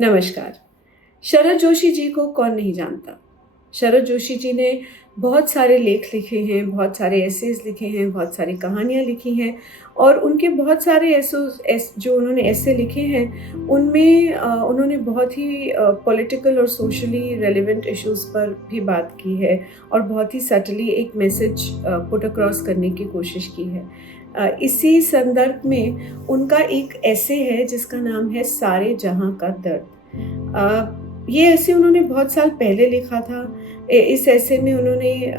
नमस्कार। शरद जोशी जी को कौन नहीं जानता। शरद जोशी जी ने बहुत सारे लेख लिखे हैं, बहुत सारे एसेज लिखे हैं, बहुत सारी कहानियाँ लिखी हैं और उनके बहुत सारे जो उन्होंने ऐसे लिखे हैं उनमें उन्होंने बहुत ही पॉलिटिकल और सोशली रेलेवेंट इश्यूज़ पर भी बात की है और बहुत ही सटली एक मैसेज पुट अक्रॉस करने की कोशिश की है। इसी संदर्भ में उनका एक ऐसे है जिसका नाम है सारे जहां का दर्द। ये ऐसे उन्होंने बहुत साल पहले लिखा था। इस ऐसे में उन्होंने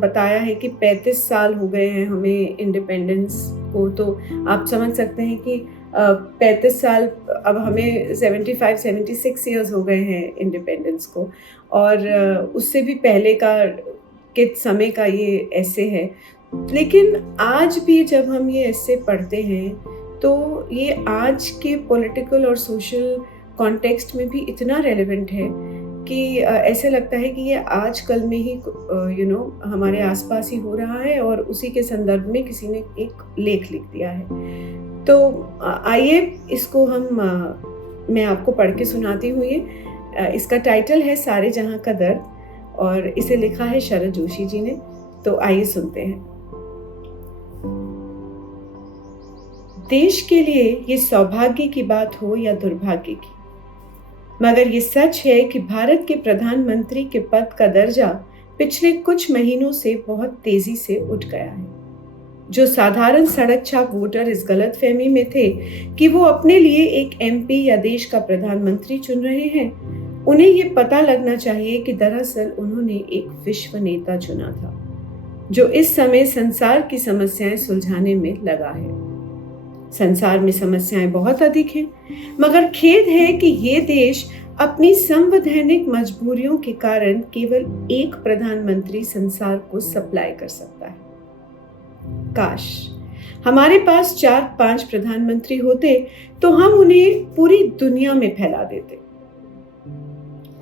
बताया है कि 35 साल हो गए हैं हमें इंडिपेंडेंस को, तो आप समझ सकते हैं कि 35 साल, अब हमें 75-76 ईयर्स हो गए हैं इंडिपेंडेंस को। और उससे भी पहले का के समय का ये ऐसे है। लेकिन आज भी जब हम ये ऐसे पढ़ते हैं तो ये आज के पॉलिटिकल और सोशल कॉन्टेक्स्ट में भी इतना रेलेवेंट है कि ऐसे लगता है कि ये आजकल में ही हमारे आसपास ही हो रहा है और उसी के संदर्भ में किसी ने एक लेख लिख दिया है। तो आइए इसको मैं आपको पढ़ के सुनाती हूँ। इसका टाइटल है सारे जहां का दर्द और इसे लिखा है शरद जोशी जी ने। तो आइए सुनते हैं। देश के लिए ये सौभाग्य की बात हो या दुर्भाग्य की, मगर ये सच है कि भारत के प्रधानमंत्री के पद का दर्जा पिछले कुछ महीनों से बहुत तेजी से उठ गया है। जो साधारण सड़क छाप वोटर इस गलतफहमी में थे कि वो अपने लिए एक एमपी या देश का प्रधानमंत्री चुन रहे हैं, उन्हें ये पता लगना चाहिए कि दरअसल उन्होंने एक विश्व नेता चुना था जो इस समय संसार की समस्याएं सुलझाने में लगा है। संसार में समस्याएं बहुत अधिक हैं, मगर खेद है कि ये देश अपनी संवैधानिक मजबूरियों के कारण केवल एक प्रधानमंत्री संसार को सप्लाई कर सकता है। काश हमारे पास 4-5 प्रधानमंत्री होते तो हम उन्हें पूरी दुनिया में फैला देते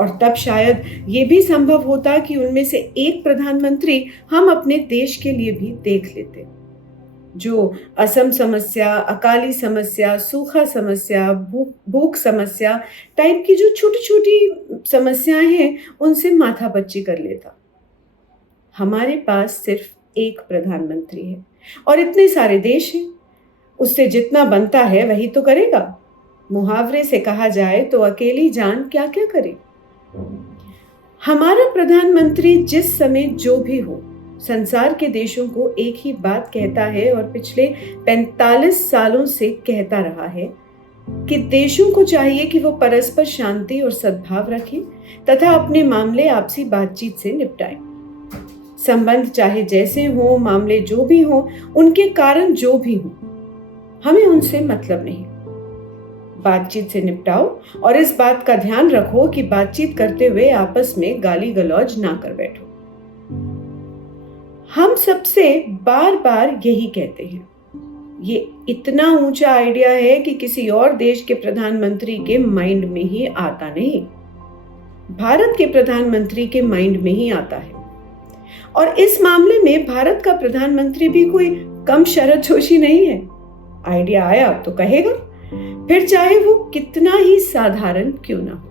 और तब शायद ये भी संभव होता कि उनमें से एक प्रधानमंत्री हम अपने देश के लिए भी देख लेते, जो असम समस्या, अकाली समस्या, सूखा समस्या, भूख समस्या टाइप की जो छोटी छोटी समस्याएं हैं उनसे माथापच्ची कर लेता। हमारे पास सिर्फ एक प्रधानमंत्री है और इतने सारे देश हैं, उससे जितना बनता है वही तो करेगा। मुहावरे से कहा जाए तो अकेली जान क्या क्या करे। हमारा प्रधानमंत्री जिस समय जो भी हो संसार के देशों को एक ही बात कहता है और पिछले 45 सालों से कहता रहा है कि देशों को चाहिए कि वो परस्पर शांति और सद्भाव रखें तथा अपने मामले आपसी बातचीत से निपटाएं। संबंध चाहे जैसे हो, मामले जो भी हो, उनके कारण जो भी हो, हमें उनसे मतलब नहीं। बातचीत से निपटाओ और इस बात का ध्यान रखो कि बातचीत करते हुए आपस में गाली गलौज ना कर बैठो। हम सबसे बार बार यही कहते हैं। ये इतना ऊंचा आइडिया है कि किसी और देश के प्रधानमंत्री के माइंड में ही आता नहीं, भारत के प्रधानमंत्री के माइंड में ही आता है। और इस मामले में भारत का प्रधानमंत्री भी कोई कम शरद जोशी नहीं है। आइडिया आया तो कहेगा, फिर चाहे वो कितना ही साधारण क्यों ना हो।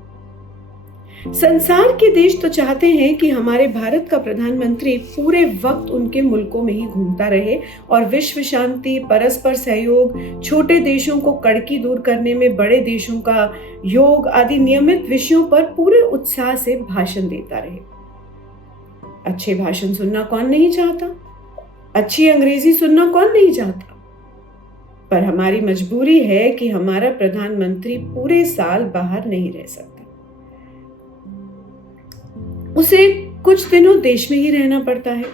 संसार के देश तो चाहते हैं कि हमारे भारत का प्रधानमंत्री पूरे वक्त उनके मुल्कों में ही घूमता रहे और विश्व शांति, परस्पर सहयोग, छोटे देशों को कड़की दूर करने में बड़े देशों का योग आदि नियमित विषयों पर पूरे उत्साह से भाषण देता रहे। अच्छे भाषण सुनना कौन नहीं चाहता? अच्छी अंग्रेजी सुनना कौन नहीं चाहता? पर हमारी मजबूरी है कि हमारा प्रधानमंत्री पूरे साल बाहर नहीं रह सकता। उसे कुछ दिनों देश में ही रहना पड़ता है।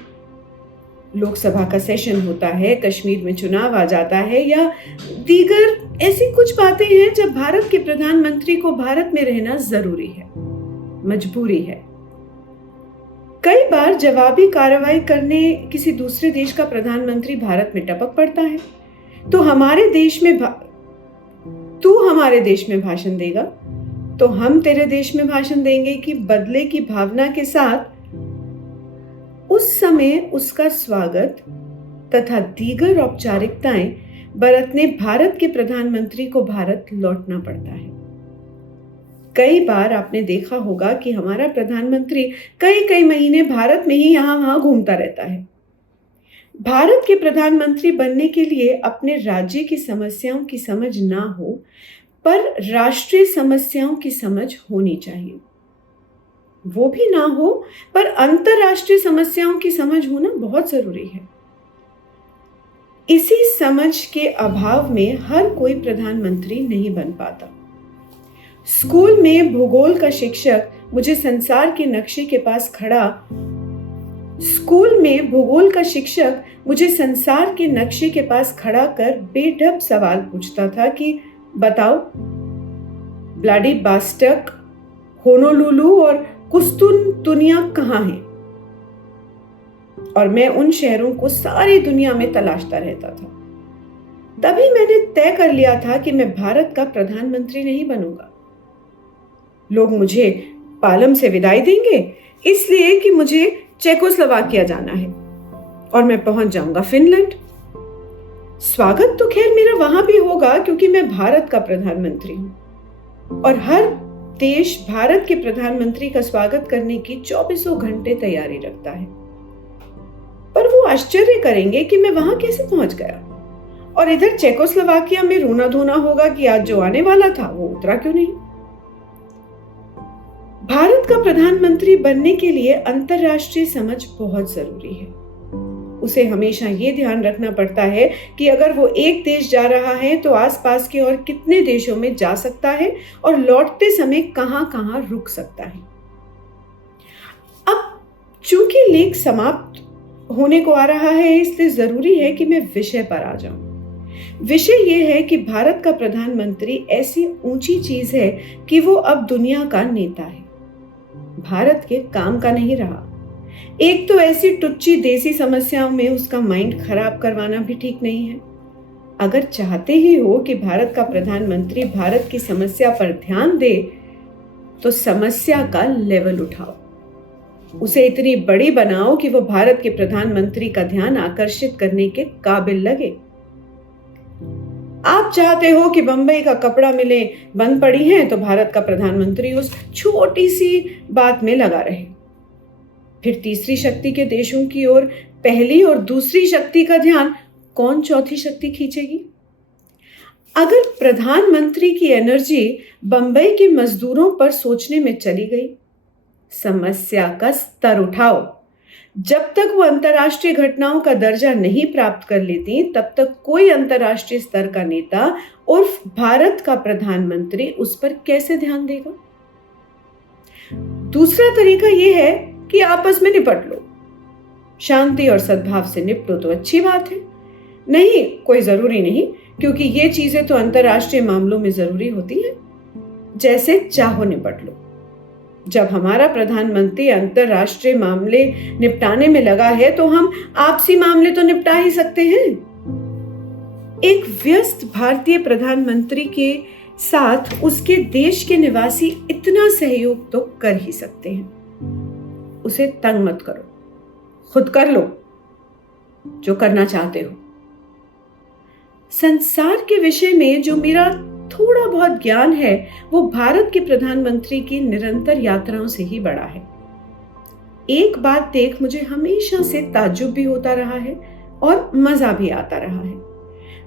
लोकसभा का सेशन होता है, कश्मीर में चुनाव आ जाता है या दीगर ऐसी कुछ बातें हैं जब भारत के प्रधानमंत्री को भारत में रहना जरूरी है, मजबूरी है। कई बार जवाबी कार्रवाई करने किसी दूसरे देश का प्रधानमंत्री भारत में टपक पड़ता है तो तू हमारे देश में भाषण देगा तो हम तेरे देश में भाषण देंगे कि बदले की भावना के साथ उस समय उसका स्वागत तथा दीगर औपचारिकताएं बरतने भारत के प्रधानमंत्री को भारत लौटना पड़ता है। कई बार आपने देखा होगा कि हमारा प्रधानमंत्री कई कई महीने भारत में ही यहाँ वहाँ घूमता रहता है। भारत के प्रधानमंत्री बनने के लिए अपने राज्य की समस्याओं की समझ ना हो, पर राष्ट्रीय समस्याओं की समझ होनी चाहिए। वो भी ना हो, पर अंतर्राष्ट्रीय समस्याओं की समझ होना बहुत जरूरी है। इसी समझ के अभाव में हर कोई प्रधानमंत्री नहीं बन पाता। स्कूल में भूगोल का शिक्षक मुझे संसार के नक्शे के पास खड़ा कर बेढब सवाल पूछता था कि बताओ, व्लादिवोस्तोक, होनोलुलु और कुस्तुनतुनिया कहाँ हैं? और मैं उन शहरों को सारी दुनिया में तलाशता रहता था। तभी मैंने तय कर लिया था कि मैं भारत का प्रधानमंत्री नहीं बनूंगा। लोग मुझे पालम से विदाई देंगे इसलिए कि मुझे चेकोस्लोवाकिया जाना है और मैं पहुंच जाऊंगा फिनलैंड। स्वागत तो खैर मेरा वहां भी होगा क्योंकि मैं भारत का प्रधानमंत्री हूं और हर देश भारत के प्रधानमंत्री का स्वागत करने की 24 घंटे तैयारी रखता है। पर वो आश्चर्य करेंगे कि मैं वहां कैसे पहुंच गया और इधर चेकोस्लोवाकिया में रोना धोना होगा कि आज जो आने वाला था वो उतरा क्यों नहीं। भारत का प्रधानमंत्री बनने के लिए अंतर्राष्ट्रीय समझ बहुत जरूरी है। उसे हमेशा ये ध्यान रखना पड़ता है कि अगर वो एक देश जा रहा है तो आसपास के और कितने देशों में जा सकता है और लौटते समय कहां कहां रुक सकता है। अब चूंकि लेख समाप्त होने को आ रहा है, इसलिए जरूरी है कि मैं विषय पर आ जाऊं। विषय यह है कि भारत का प्रधानमंत्री ऐसी ऊंची चीज है कि वो अब दुनिया का नेता है, भारत के काम का नहीं रहा। एक तो ऐसी टुच्ची देसी समस्याओं में उसका माइंड खराब करवाना भी ठीक नहीं है। अगर चाहते ही हो कि भारत का प्रधानमंत्री भारत की समस्या पर ध्यान दे तो समस्या का लेवल उठाओ, उसे इतनी बड़ी बनाओ कि वो भारत के प्रधानमंत्री का ध्यान आकर्षित करने के काबिल लगे। आप चाहते हो कि बंबई का कपड़ा मिलें बंद पड़ी हैं तो भारत का प्रधानमंत्री उस छोटी सी बात में लगा रहे। फिर तीसरी शक्ति के देशों की ओर पहली और दूसरी शक्ति का ध्यान कौन चौथी शक्ति खींचेगी? अगर प्रधानमंत्री की एनर्जी बंबई के मजदूरों पर सोचने में चली गई, समस्या का स्तर उठाओ। जब तक वो अंतर्राष्ट्रीय घटनाओं का दर्जा नहीं प्राप्त कर लेती तब तक कोई अंतर्राष्ट्रीय स्तर का नेता उर्फ भारत का प्रधानमंत्री उस पर कैसे ध्यान देगा? दूसरा तरीका यह है कि आपस में निपट लो। शांति और सद्भाव से निपटो तो अच्छी बात है। नहीं, कोई जरूरी नहीं, क्योंकि ये चीजें तो अंतर्राष्ट्रीय मामलों में जरूरी होती हैं। जैसे चाहो निपट लो। जब हमारा प्रधानमंत्री अंतर्राष्ट्रीय मामले निपटाने में लगा है तो हम आपसी मामले तो निपटा ही सकते हैं। एक व्यस्त भारतीय प्रधानमंत्री के साथ उसके देश के निवासी इतना सहयोग तो कर ही सकते हैं। उसे तंग मत करो, खुद कर लो जो करना चाहते हो। संसार के विषय में जो मेरा थोड़ा बहुत ज्ञान है वो भारत के प्रधानमंत्री की निरंतर यात्राओं से ही बढ़ा है। एक बात देख मुझे हमेशा से ताज्जुब भी होता रहा है और मजा भी आता रहा है।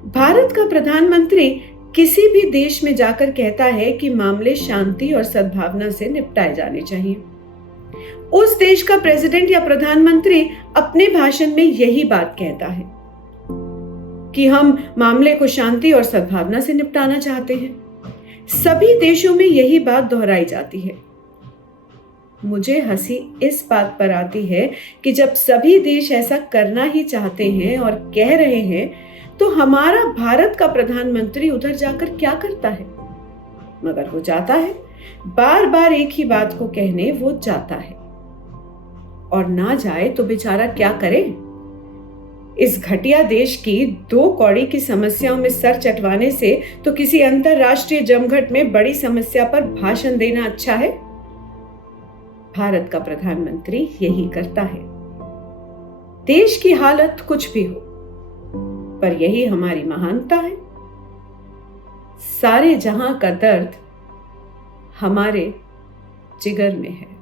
भारत का प्रधानमंत्री किसी भी देश में जाकर कहता है कि मामले शांति और सद्भावना से निपटाए जाने चाहिए। उस देश का प्रेसिडेंट या प्रधानमंत्री अपने भाषण में यही बात कहता है कि हम मामले को शांति और सद्भावना से निपटाना चाहते हैं। सभी देशों में यही बात दोहराई जाती है। मुझे हंसी इस बात पर आती है कि जब सभी देश ऐसा करना ही चाहते हैं और कह रहे हैं तो हमारा भारत का प्रधानमंत्री उधर जाकर क्या करता है? मगर वो जाता है, बार बार एक ही बात को कहने वो जाता है। और ना जाए तो बेचारा क्या करे? इस घटिया देश की 2 कौड़ी की समस्याओं में सर चटवाने से तो किसी अंतरराष्ट्रीय जमघट में बड़ी समस्या पर भाषण देना अच्छा है। भारत का प्रधानमंत्री यही करता है। देश की हालत कुछ भी हो, पर यही हमारी महानता है। सारे जहां का दर्द हमारे जिगर में है।